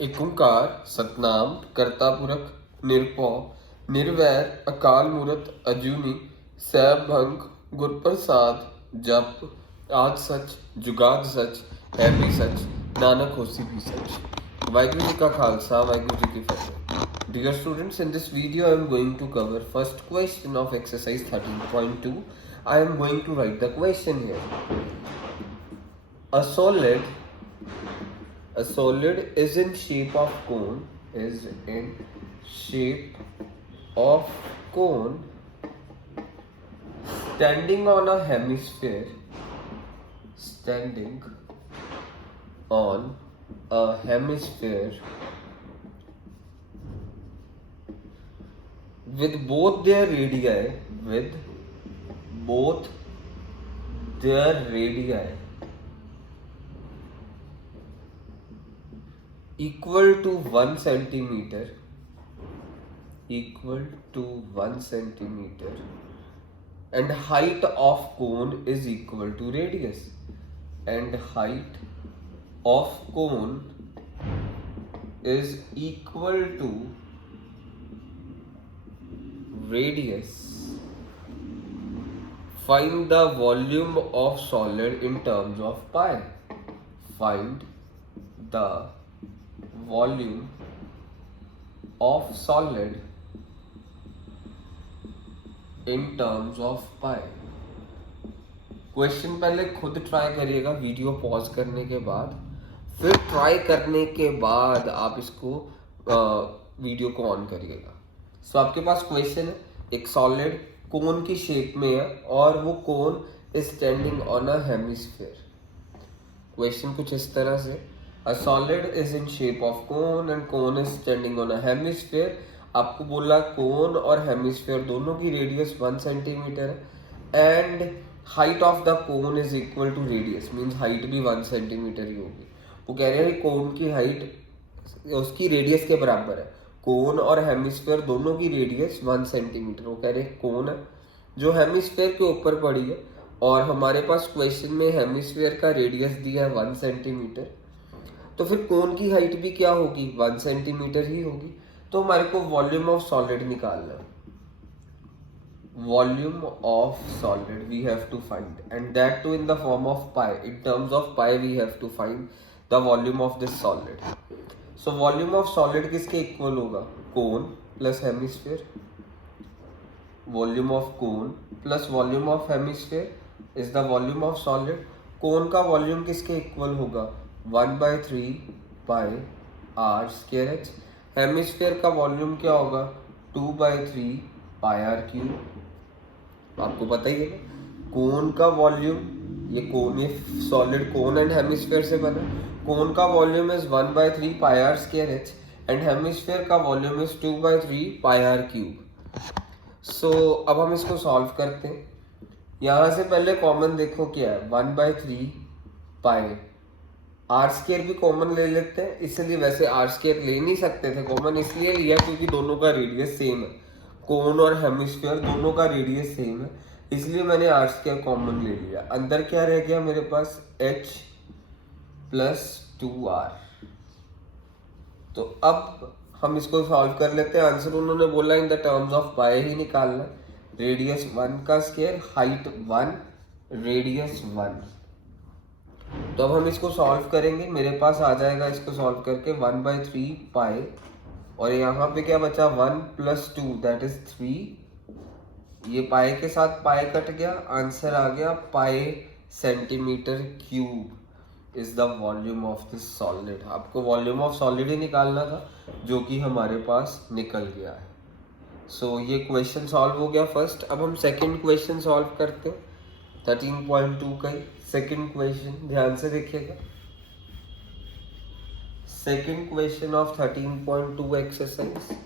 एक ओंकार सतनाम करता पुरख निरपौ निर्वैर अकाल मूरत अजूनी सैभ भंग गुरप्रसाद जप आद सच जुगाद सच है भी सच नानक होसी भी सच। वाहिगुरु जी का खालसा वाहिगुरु जी की फतेह। Dear students, in this video I am going to cover first question of exercise 13.2. I am going to write the question here. A solid is in shape of cone standing on a hemisphere with both their radii equal to 1 centimeter and height of cone is equal to radius find the volume of solid in terms of pi. Find the volume of solid in terms of pi. Question पहले खुद try करिएगा video pause करने के बाद, फिर try करने के बाद आप इसको वीडियो को ऑन करिएगा। सो आपके पास क्वेश्चन है, एक सॉलिड कोन की शेप में है और वो cone is standing on a hemisphere. Question कुछ इस तरह से, a solid is in shape of cone and cone is standing on a hemisphere. आपको बोला कोन और हेमिस्फीयर दोनों की रेडियस 1 सेंटीमीटर है and height of the cone is equal to radius, means हाइट भी 1 सेंटीमीटर ही होगी। वो कह रहे हैं कोन की हाइट उसकी रेडियस के बराबर है। कोन और हेमिस्फीयर दोनों की रेडियस 1 सेंटीमीटर। वो कह रहे हैं कोन है जो हेमिस्फीयर के ऊपर पड़ी है और हमारे पास क्वेश्चन में हेमिस्फीयर का रेडियस दिया है 1 सेंटीमीटर, तो फिर कोन की हाइट भी क्या होगी, 1 सेंटीमीटर ही होगी। तो हमारे को वॉल्यूम ऑफ सॉलिड निकालना है। Volume of solid we have to find, and that too in the form of pi. In terms of pi we have to find the volume of this solid. So volume of solid किसके equal होगा, cone plus hemisphere. Volume of cone plus volume of hemisphere is the volume of solid. Cone का volume किसके equal होगा, 1/3 pi r square h. Hemisphere का volume क्या होगा, 2/3 pi r cube. आपको पता ही है ना कोन का वॉल्यूम, ये सॉलिड कोन एंड हेमिस्फीयर से बना। कोन का volume is 1/3 pi r square h and hemisphere का volume is 2/3 pi r cube. So अब हम इसको सॉल्व करते हैं। यहाँ से पहले कॉमन देखो क्या है, 1/3 पाई आर स्क्वायर भी कॉमन ले लेते हैं, इसलिए वैसे आर स्क्वायर ले नहीं सकते थे कॉमन, इसलिए लिया क्योंकि दोनों का रेडियस सेम है। कोन और हेमिस्फीयर दोनों का रेडियस सेम है, इसलिए मैंने आर स्क्वायर कॉमन ले लिया। अंदर क्या रह गया मेरे पास, h प्लस 2r। तो अब हम इसको सॉल्व कर लेते हैं। आंसर उन्होंने बोला इन द टर्म्स ऑफ पाई ही निकालना। रेडियस 1 का स्क्वायर, हाइट 1, रेडियस 1। तो अब हम इसको सॉल्व करेंगे। मेरे पास आ जाएगा इसको सॉल्व करके 1/3 पाई और यहाँ पे क्या बचा, 1 + 2 दैट इज 3। ये पाई के साथ पाई कट गया, आंसर आ गया पाई centimetre cube is the volume of this solid. आपको वॉल्यूम ऑफ सॉलिड ही निकालना था जो कि हमारे पास निकल गया है। सो ये क्वेश्चन सॉल्व हो गया फर्स्ट। अब हम सेकंड क्वेश्चन सॉल्व करते हैं 13.2 का ही सेकंड क्वेश्चन, ध्यान से देखिएगा। Second question of 13.2 exercise.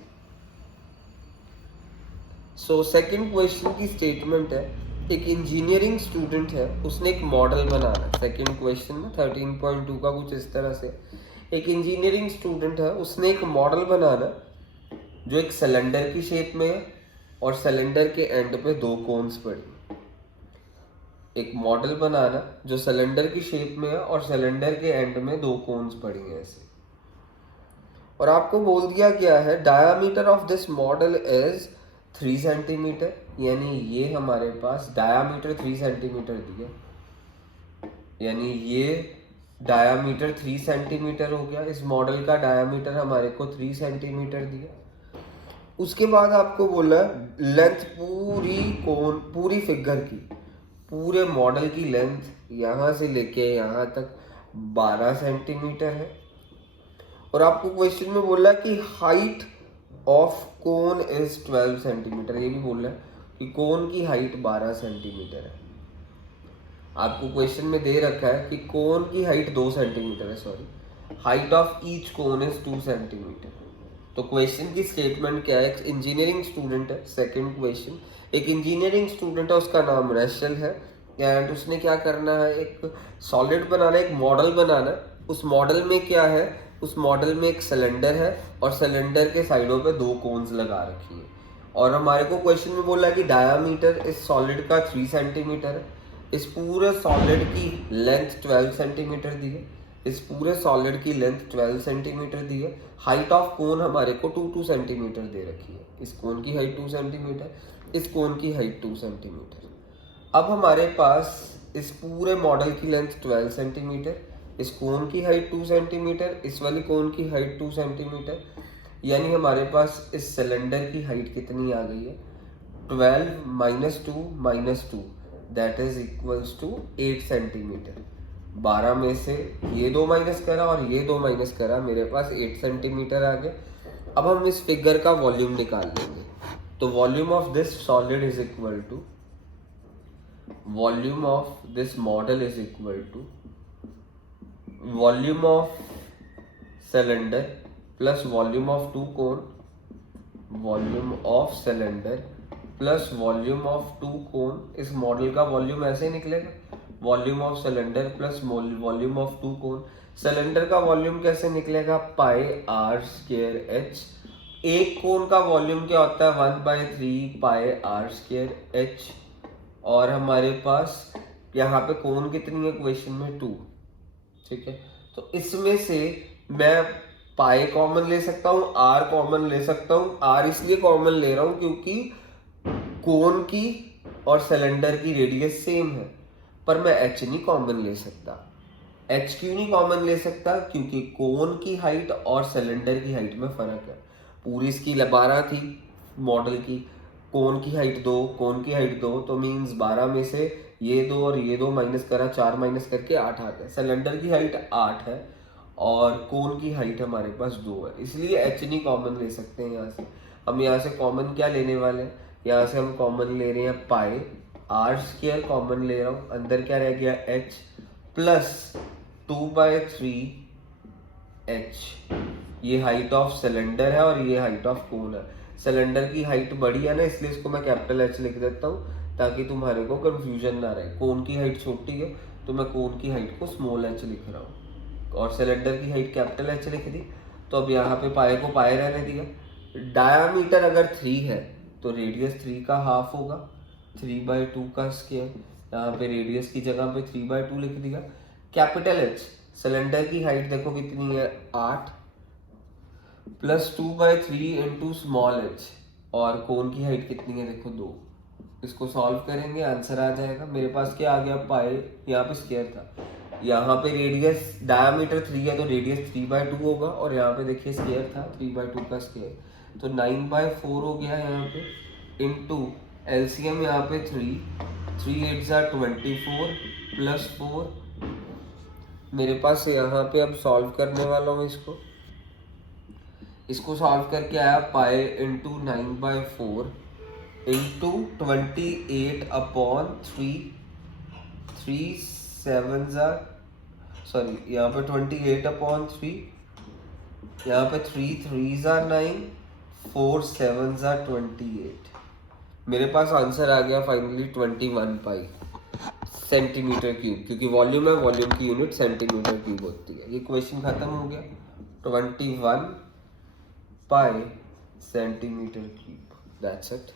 So second question की स्टेटमेंट है, एक इंजीनियरिंग स्टूडेंट है, उसने एक मॉडल बनाना है। सेकंड क्वेश्चन में 13.2 का कुछ इस तरह से, एक इंजीनियरिंग स्टूडेंट है, उसने एक मॉडल बनाना जो एक सिलेंडर की शेप में है और सिलेंडर के एंड पे 2 कोन्स पड़ी। एक मॉडल बनाना जो सिलेंडर की शेप में है और सिलेंडर के एंड में 2 कोन्स पड़ी हैं ऐसे। और आपको बोल दिया गया है diameter of this model is 3 centimetre, यानी ये हमारे पास डायामीटर 3 सेंटीमीटर दिया, यानी ये डायामीटर 3 सेंटीमीटर हो गया। इस मॉडल का डायामीटर हमारे को 3 सेंटीमीटर दिया। उसके बाद आपको बोला लेंथ पूरी फिगर की, पूरे मॉडल की लेंथ यहाँ से लेके यहाँ तक 12 सेंटीमीटर है। और आपको क्वेश्चन में बोला कि height of cone is 12 centimetre, ये भी बोला है कि कोन की हाइट 12 सेंटीमीटर है। आपको क्वेश्चन में दे रखा है कि कोन की हाइट 2 सेंटीमीटर है, sorry, height of each cone is 2 centimetre. तो क्वेश्चन की स्टेटमेंट क्या है? एक इंजीनियरिंग स्टूडेंट है, सेकंड क्वेश्चन, एक इंजीनियरिंग स्टूडेंट है, उसका नाम रैशल है, एंड उसने क्या करना है, एक सॉलिड बनाना है, एक मॉडल बनाना है। उस मॉडल में क्या है, उस मॉडल में एक सिलेंडर है और सिलेंडर के साइडों पे 2 कोन्स लगा रखी है। और हमारे को क्वेश्चन में बोला कि डायामीटर इस सॉलिड का 3 सेंटीमीटर है। इस पूरे सॉलिड की लेंथ 12 सेंटीमीटर दी है, इस पूरे सॉलिड की लेंथ 12 सेंटीमीटर दी है। हाइट ऑफ कोन हमारे को 2 सेंटीमीटर दे रखी है। इस कोन की हाइट 2 सेंटीमीटर, इस कोन की हाइट 2 सेंटीमीटर। अब हमारे पास इस पूरे मॉडल की लेंथ 12 सेंटीमीटर, इस कोन की हाइट 2 सेंटीमीटर, इस वाली कोन की हाइट 2 सेंटीमीटर, यानी हमारे पास इस सिलेंडर की हाइट कितनी आ गई है? 12 - 2 - 2 that is equals to 8 centimetre. 12 में से ये 2 माइनस करा और ये 2 माइनस करा, मेरे पास 8 सेंटीमीटर आ गया। अब हम इस फिगर का वॉल्यूम निकाल लेंगे। तो volume of this solid is equal to volume of this model is equal to volume of cylinder plus volume of 2 cone, volume of cylinder plus volume of 2 cone. इस model का volume ऐसे ही निकलेगा, volume of cylinder plus volume of 2 cone. Cylinder का volume कैसे निकलेगा? Pi r square h. एक cone का वॉल्यूम क्या होता है? 1/3 पाई आर स्क्वायर एच। और हमारे पास यहाँ पे कोन कितनी है क्वेश्चन में? 2, ठीक है। तो इसमें से मैं पाई कॉमन ले सकता हूँ, आर कॉमन ले सकता हूँ। आर इसलिए कॉमन ले रहा हूँ क्योंकि कोन की और सिलेंडर की रेडियस सेम है, पर मैं एच नहीं कॉमन ले सकता। एच क्यों नहीं कॉमन ले सकता? क्योंकि कोन की हाइट और सिलेंडर की हाइट में फर्क है। पूरी इसकी 12 थी मॉडल की, कोन की हाइट 2, कोन की हाइट 2, तो मीन्स 12 में से ये 2 और ये 2 माइनस करा, 4 माइनस करके 8 आ गया। सिलेंडर की हाइट 8 है और कोन की हाइट हमारे पास 2 है, इसलिए एच नहीं कॉमन ले सकते हैं। यहाँ से हम यहाँ से कॉमन क्या लेने वाले हैं? यहाँ से हम कॉमन ले रहे हैं पाई आर स्क्वायर कॉमन ले रहा हूँ, अंदर क्या रह गया? H plus 2/3 H. ये हाइट ऑफ सिलेंडर है और ये हाइट ऑफ कोन है। सिलेंडर की हाइट बड़ी है ना, इसलिए इसको मैं कैपिटल एच लिख देता हूँ ताकि तुम्हारे को कंफ्यूजन ना रहे। कोन की हाइट छोटी है तो मैं कोन की हाइट को स्मॉल एच लिख रहा हूँ और सिलेंडर की हाइट कैपिटल एच लिख दी। तो अब यहाँ पे पाए को पाए रहने दिया। डायामीटर अगर 3 है तो रेडियस 3 का हाफ होगा, 3/2 का स्क्वायर। यहाँ पे रेडियस की जगह पे 3/2 लिख दिया। कैपिटल एच, सिलेंडर की हाइट देखो कितनी है? 8 प्लस 2/3 इंटू स्मॉल एच, और कोन की हाइट कितनी है? देखो 2। इसको सॉल्व करेंगे, आंसर आ जाएगा। मेरे पास क्या आ गया? पाई, यहाँ पे स्क्वायर था, यहाँ पे रेडियस डायामीटर 3 है तो रेडियस 3/2 होगा, और यहाँ पे देखिए स्क्वायर था 3/2 का स्क्वायर, तो 9/4 हो गया यहाँ पे। इंटू एलसीएम यहाँ पे 3 8 24 प्लस 4। मेरे पास यहाँ पे अब सॉल्व करने वाला हूँ इसको सॉल्व करके आया पाई इंटू 9/4 इंटू 28/3 3 7 सॉरी यहाँ पे 28/3, यहाँ पे 3 3 9 4 7 28। मेरे पास आंसर आ गया फाइनली 21 पाई सेंटीमीटर क्यूब, क्योंकि वॉल्यूम है, वॉल्यूम की यूनिट सेंटीमीटर क्यूब होती है। ये क्वेश्चन खत्म हो गया। 21 पाई सेंटीमीटर क्यूब, दैट्स इट।